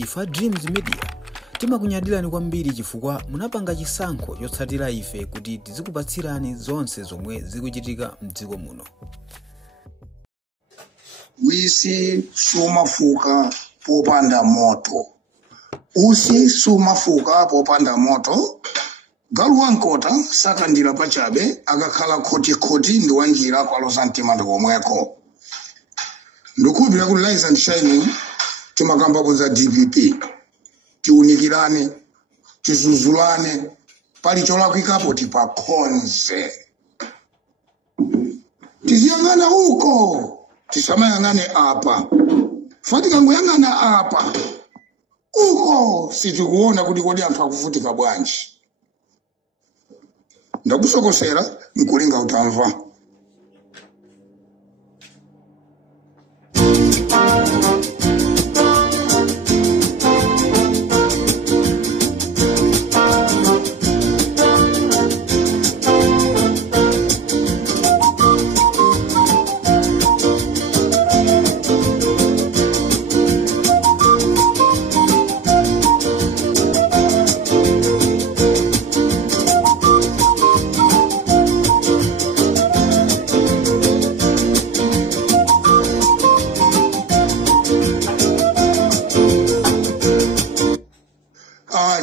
Ifa Dreams Media timakunyadira ni kwambiri chifukwa munapanga chisankho chotsatira ife kuti tizikupatsirani zonse zomwe zikuchitika mdziko muno. Wisi sumafuka popanda moto. Usi sumafuka popanda moto. Galuwa nkota sakandira pachabe agakhala khoti ndi wanjira kwa losantima ndikomweko. Ndukubira kuti Rise and Shining timakamba kuza DPP. Tiunikirane, tizuzulane, pali cholakwikapo tipakonze. Tiziyangana huko, tisamayangane apa. Fatika nguyangana apa. Huko, situkuona kuti kodi anthu akuvutika bwanji. Ndakusokosera, nkulinga utamva.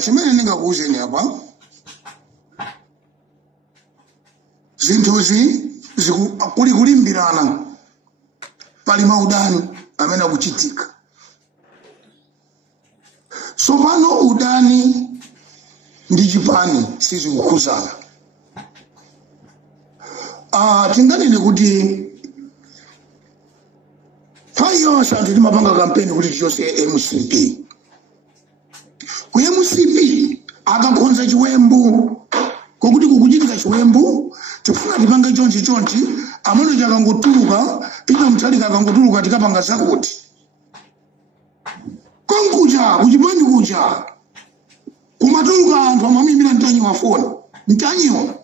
Chimene ninga kuuzeni apa zinthuzi kuli kulimbirana pali maudani amene akuchitika. Sopano udani ndi chipani sizikukhuzana. Tinganene kuti payo santi timapanga kampeni kuti tichose MCP. Ku MCP akakonza chiwembu kokuti kukuchitika chiwembu tifuna tipanga chonchi amano chakangotuluka pita mtalika akangotuluka tikapanga zakuti konkuja kuchipani kuja kumatuluka anthu amamimira mtanyiwa foni mtanyiwa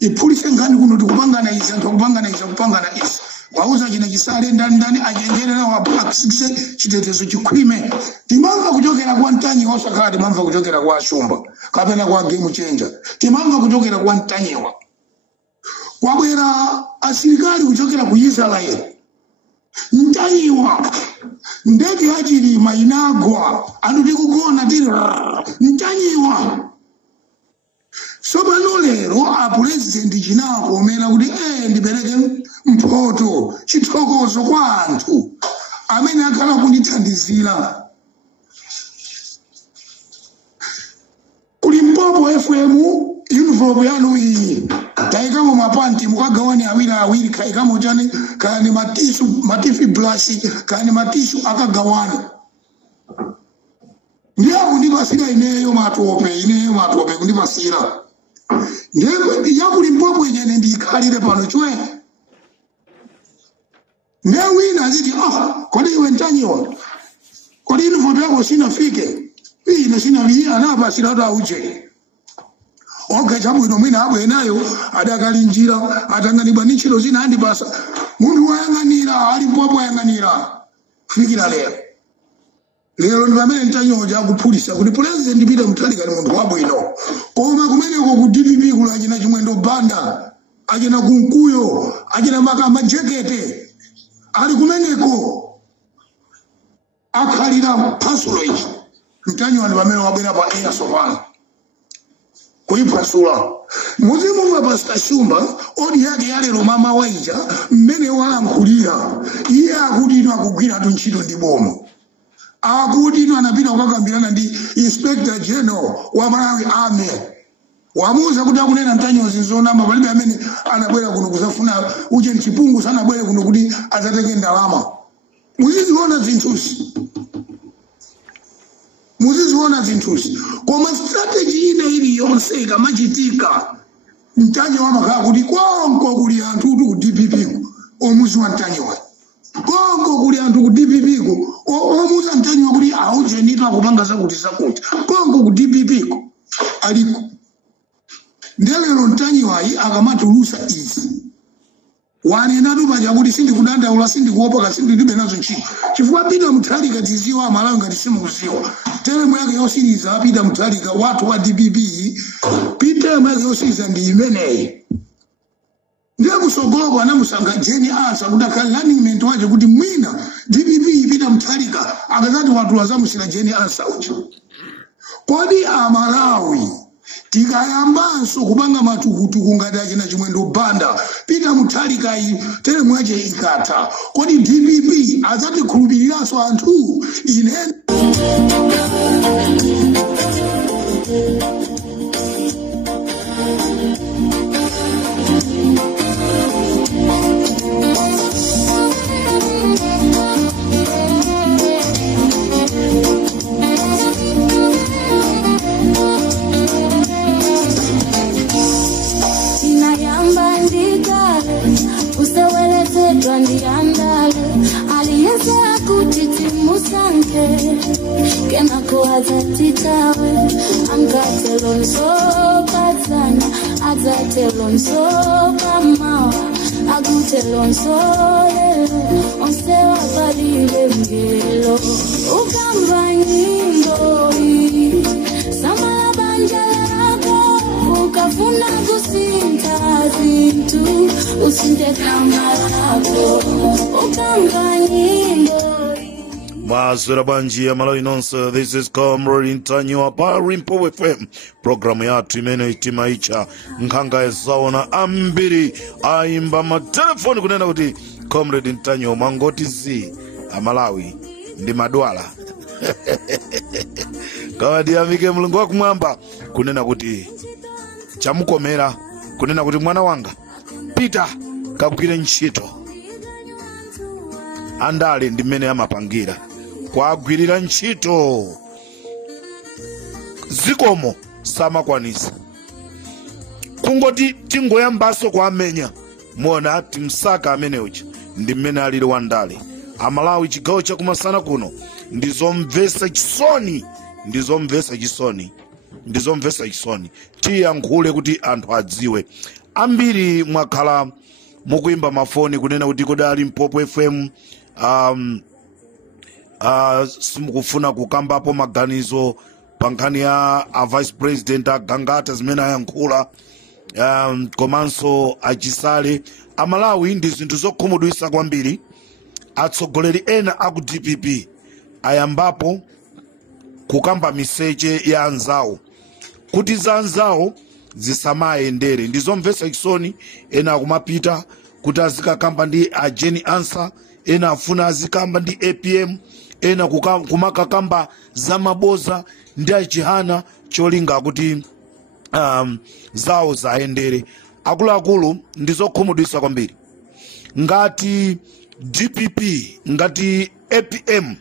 iphulise ngani kuno tikupangana izi anthu kupangana izi wauza china chisale ndani ajengerera wa Black 6 chitetezo chikhwime timamva kuchokera kwa mtanyiwa osakhala timamva kuchokera kwa Shumba kapena kwa Game Changer timamva kuchokera kwa mtanyiwa kwabwera asilikali kuchokera ku Israel mtanyiwa ndege yachilima inagwa anthu tikugona tiri mtanyiwa. Sobano lero a president chinakomera kuti ndipereke mphoto chithokozo kwa anthu amene akhala kundithandizira. Kuli Mpopo FM uniform yanu iyi taikamo mapanti mukagawane awiri kaikamo chane kani matifi blasi kani matishu akagawana. Ndiye kundipasira ineyo matope kundipasira. Ndiye yakuli Mpopo yenye ndikhalire pano chwe. Ndiye wina aziti kodi iwe mtanyiwa. Kodi uniform yako sinafike. Ina sinavia anapasira ata uje. Okay, chamwino mwina abwenayo adakalinjira atanganibwa nichilo zina andipasa. Mundu wayanganira ali Mpopo wayanganira. Fikira lero ndimene ntanyoja kuphulisa kuti president pita mtalika ni munthu wabwino koma kumene ku DPP kula achina chimwendo banda achina kunkuyo achina makama jekete ali kumeneko akhalira pastorage mtanyowa ndi pamene wabwera pa air sopano kuipasula muzimu Pastor Shumba odi yake yalero mama waija mmene walankhulira iye akudinwa kugwira ntchito ndi bomo. Akudinwa anapita kukakambirana ndi Inspector General wa Malawi Army. Wamuza kuti akunena mtanyozi zonama palibe amene anabwera kuno kuzafuna uje mchipungu sana bwere kuno kuti azateke ndalama. Muziziona zinthuzi. Koma strategy ina ili yonse ikamachitika mtanyowa makhala kuti konko kuli anthu ku DPP omuzi wa mtanyowa. Kongo kuli anthu ku DPP ko omuza mtanyiwa kuti auje nitwa kupanga zakuti Kongo ku DPP ko aliko. Ndelero mtanyiwa ayi akamatulusa izi wanena dubaja kuti sindikudandaula sindikuopa kasindi ndibe nazo ntchito chifukwa Peter Mutharika tiziwa Amalawi ngati simukuziwa teremu yake yosiriza Peter Mutharika watu wa DPP Peter yake yosiriza ndi imeneyi ndiye kusogoloko anamusanga Jeni Ansa kudakhala learning mentor waje kuti mwina DPP Peter Mutharika akazati watu wazamusira Jeni Ansa uchi kodi Amalawi tikayambanso kubanga matukutuku ngati achina chimwendo banda Peter Mutharika teremu yake ikatha kodi DPP adzatikhulupiriranso anthu ine Alianza kutitimu sanke Kena kuwaza titawe Angatelon sopa zana Azatelon sopa mawa Agutelon solelo Onsewa valile mgelo Ukamba nyingoi Samala banjalako Ukafuna kusinta zintu Usinde kamarako Ukamba nyingoi Masura banji ya Malawi nonse. This is Comrade Ntanyo hapa Rimpo FM. Programu yatu imene itimaicha nkanga esaona ambiri aimba matelefoni kunena kuti Comrade Ntanyo mangoti zi Amalawi ndi madwala. Kawadi amike mulungu wa kumwamba kunena kuti chamukomera kunena kuti mwana wanga Peter kakugwire ntchito andale ndi mmene amapangira kwagwirira ntchito zikomo samakwanisa kungoti tingoyambaso kwamenya muona timsaka amene uchi ndi mmene alili wandale Amalawi chigawo chakumasana kuno ndizomvesa chisoni tiyankhule kuti anthu adziwe ambiri mwakhala mukuimba mafoni kunena kuti kodali Mpopo FM simukufuna kukambapo maganizo pankhani ya vice president agangata zimene ayankhula komanso achisale Amalawi ndi zinthu zokhumudwitsa kwambiri atsogoleri ena aku DPP ayambapo kukamba miseche ya anzawo kuti za anzawo zisamayendere ndizomvesa chisoni ena akumapita kuti azikakamba ndi Jeni Ansa ena afuna azikamba ndi APM ena kumakakamba za maboza ndi achihana cholinga kuti zawo zaendere akuluakulu ndizokhumudwitsa kwambiri ngati DPP ngati APM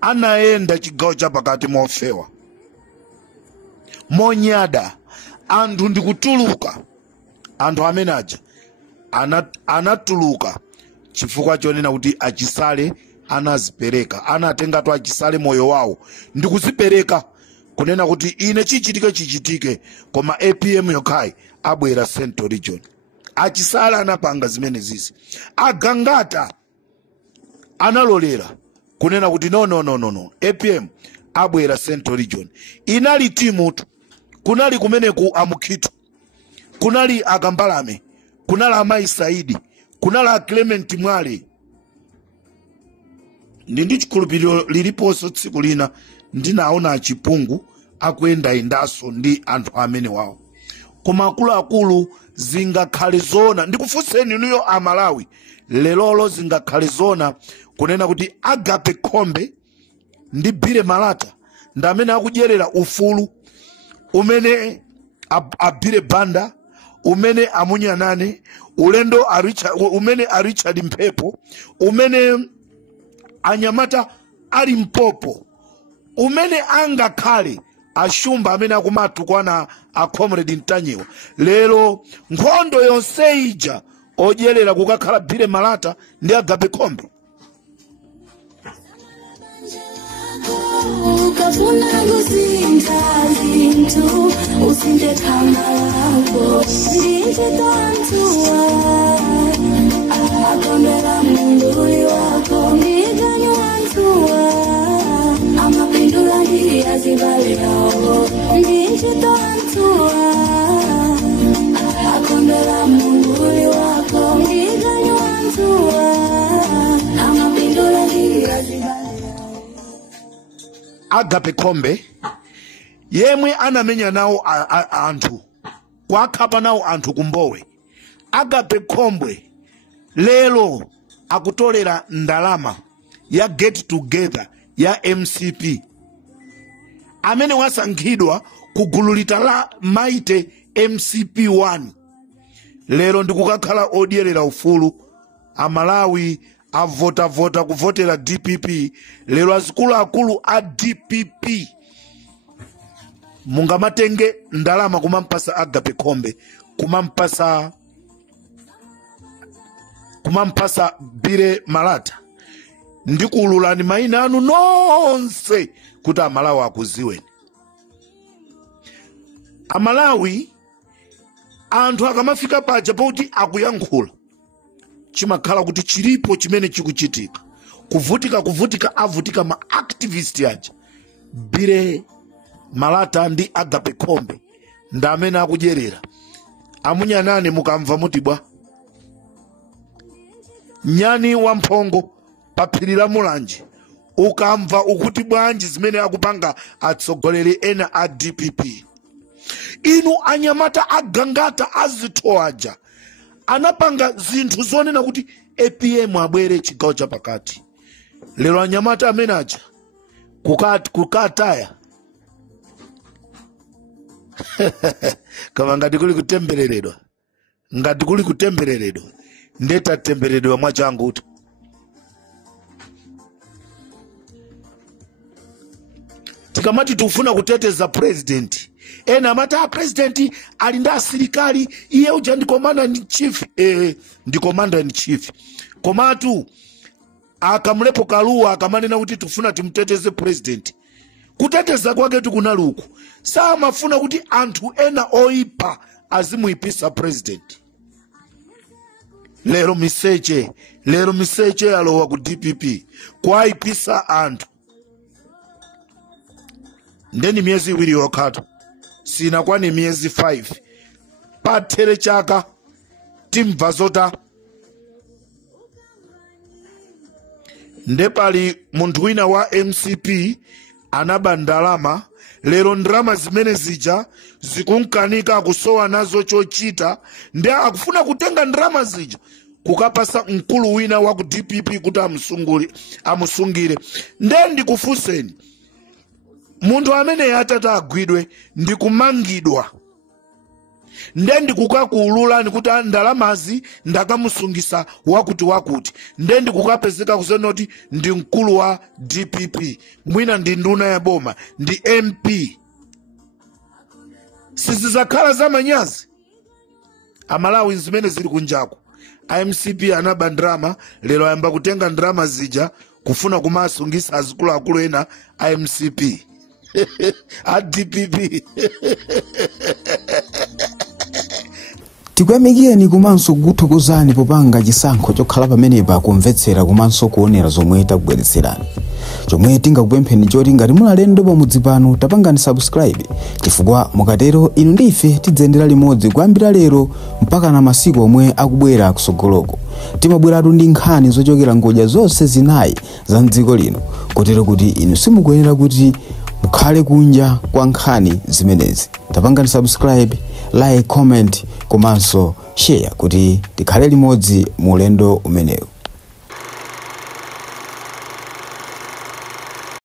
anaenda chigawo chapakati mofewa monyada anthu ndikutuluka anthu amene aja anatuluka chifukwa chonena kuti achisale anazipereka anatengatu achisale moyo wawo ndikuzipereka kunena kuti ine chichitike koma APM yokai abwera Central Region achisale anapanga zimene zizi agangata analolera kunena kuti no APM abwera Central Region inali timutu kunali kumeneku Amukhitu kunali Agambalame kunali Amayi Saidi kunali Clement Mwale ndi chikhulupiriro liliponso tsiku lina ndinaona achipungu akuyenda indaso ndi anthu amene wawo koma akuluakulu zingakhale zona ndikufunseni inuyo Amalawi lelolo zingakhale zona kunena kuti Agape Khombe ndi Bire Malata ndi amene akudyerera ufulu umene Abire Banda umene Amunyanane ulendo umene Richard Mphepo umene anyamata ali Mpopo umene angakhale ashumba amene akumatukwana a Comrade Ntanyo lero nkhondo yonse ija odyerera kukakhala Bire Malata ndi Agape Khombe ukafuna kusinta zintu usinde kama lako ndinje tantua akondera munduli wako ndiganyu antua amapindula njia zibale yao ndichito antua akondera munduli wako ndiganyu antua amapindula njia zibale yao. Agape Kombe yemwe anamenya nawo anthu kwakhapa nawo anthu kumbowe. Agape Kombe lelo akutolera ndalama ya get together ya MCP amene wasankhidwa kugululita la maite MCP1 lero ndikukakhala odyerera ufulu amalawi avota kuvotera DPP. Lero azikulu akulu a DPP mungamatenge ndalama kumampasa Agape Kombe, kumampasa Bire Malata, ndikululani maina anu nonse kuti amalawi akuziweni. Amalawi anthu akamafika paja pauti akuyankhula chimakhala kuti chilipo chimene chikuchitika, kuvutika avutika ma activist aja. Bire Malata ndi Agape Kombe ndamene akudyerera amunyanane mukamva mutibwa nyani wamphongo paphiri la Mulanje ukamva ukuti bwanji zimene akupanga atsogoleri ena a DPP. Inu anyamata agangata azitho aja anapanga zinthu zonena kuti APM abwere chigawo cha pakati. Lero anyamata amene aja kukataya kama ngati kuli kutembereredwa ndeta tembereredwa mwachangu kuti tikamati tufuna kuteteza president ena amata president ali nda asilikali iye uja ndi commander in chief ndi commander in chief komatu akamlepo kaluwa akamanena kuti tufuna timteteze president. Kuteteza kwake tukunaluku samafuna kuti anthu ena oipa azimuipisa president. Lero miseche alowa ku DPP kwaipisa anthu ndeni miezi iwiri yokhatu sina kwani miezi 5 pathere chaka timva zota ndepali munthu wina wa MCP anaba ndalama. Lero ndalama zimene zija zikunkanika kusowa nazo chochita ndi akufuna kutenga ndalama zija kukapasa mkulu wina wa ku DPP kuti amusungire. Ndi kufuseni munthu amene atata agwidwe ndi kumangidwa ndi kukakuulula kuti ndalamazi ndakamusungisa wakuti ndi kukapezeka kuzenoti ndi mkulu wa DPP mwina ndi nduna ya boma ndi MP. Sizizakhala za manyazi. Amalawi zimene zili kunjaku MCP anaba ndrama lero ayamba kutenga ndrama zija kufuna kumasungisa azikulu ena MCP a DPP. Tikuyamikeni komanso kukuthokozani popanga chisankho chokhala pamenepa kumvetsera komanso kuonera zomwe takubweretserani. Chomwe tingakupempheni choti ngati mulalendo pamudzi pano tapangani subscribe chifukwa mukatero inu ndife tidzendera limodzi kuyambira lero mpaka na masiku omwe akubwera kusogoloko. Timabweratu ndi nkhani zochokera ngodya zonse zinayi za mdziko lino kotero kuti inu simukuyenera kuti mukhale kunja kwa nkhani zimenezi. Tapangani subscribe, like, comment komanso share kuti tikhale limodzi mu ulendo umenewu.